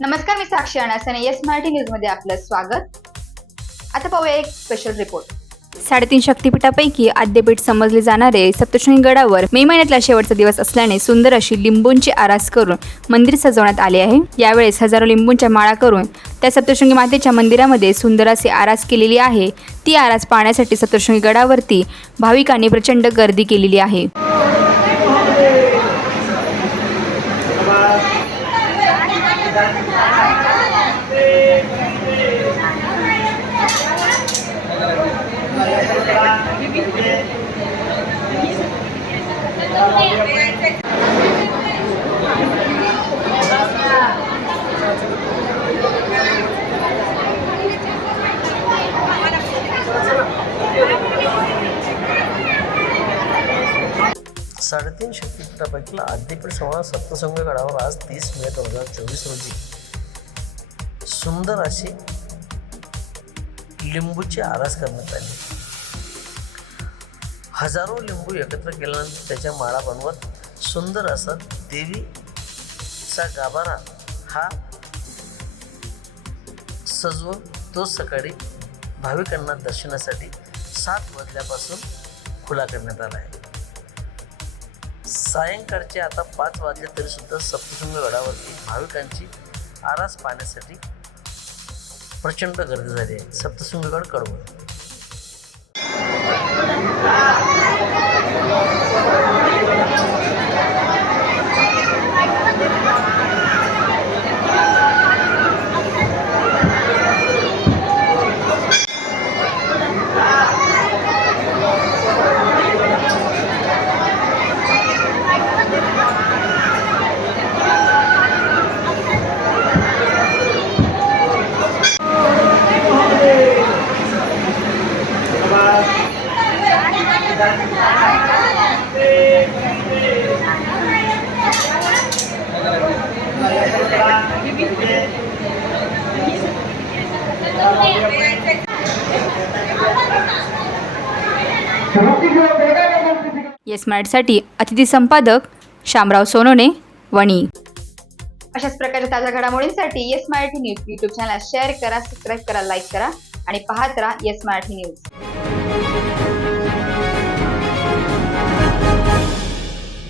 नमस्कार, मी साक्षी अनासने. Yes Marathi news मध्ये आपलं स्वागत. आता पाहूया एक स्पेशल रिपोर्ट. 3.5 शक्तिपीठापैकी आद्यपीठ समजले जाणारे सप्तशृंगी गडावर मे महिन्यातला शेवटचा दिवस असल्याने सुंदर अशी लिंबूंची आरास करून मंदिर सजवण्यात आले आहे. यावेळेस हजारो लिंबूंच्या माळा करून त्या सप्तशृंगी मातेच्या मंदिरामध्ये सुंदर अशी आरास केलेली आहे. ती आरास पाहण्यासाठी सप्तशृंगी गडावरती भाविकांनी प्रचंड गर्दी केलेली आहे. साडेतीन शक्तिपीठापैकी आद्यपीठ संवाद सप्तशृंगी गडावर आज 30 मे 2024 रोजी सुंदर अशी लिंबूची आरास करण्यात आली. हजारो लिंबू एकत्र केल्यानंतर त्याच्या माळा बनवत सुंदर असा देवीचा गाभारा हा सजवून तो सकाळी भाविकांना दर्शनासाठी 7 वाजल्यापासून खुला करण्यात आला आहे. सायंकाळचे आता 5 वाजले तरी सुद्धा सप्तशृंगी गडावरती भाविकांची आरास पाहण्यासाठी प्रचंड गर्दी झाली आहे. सप्तशृंगीगड कडवळ. येस मराठीसाठी अतिथी संपादक शामराव सोनोने, वणी. अशाच प्रकारच्या ताज्या घडामोडींसाठी yes Marathi news YouTube channel share करा, सबस्क्राईब करा, लाईक करा आणि पाहत राहा येस मराठी न्यूज.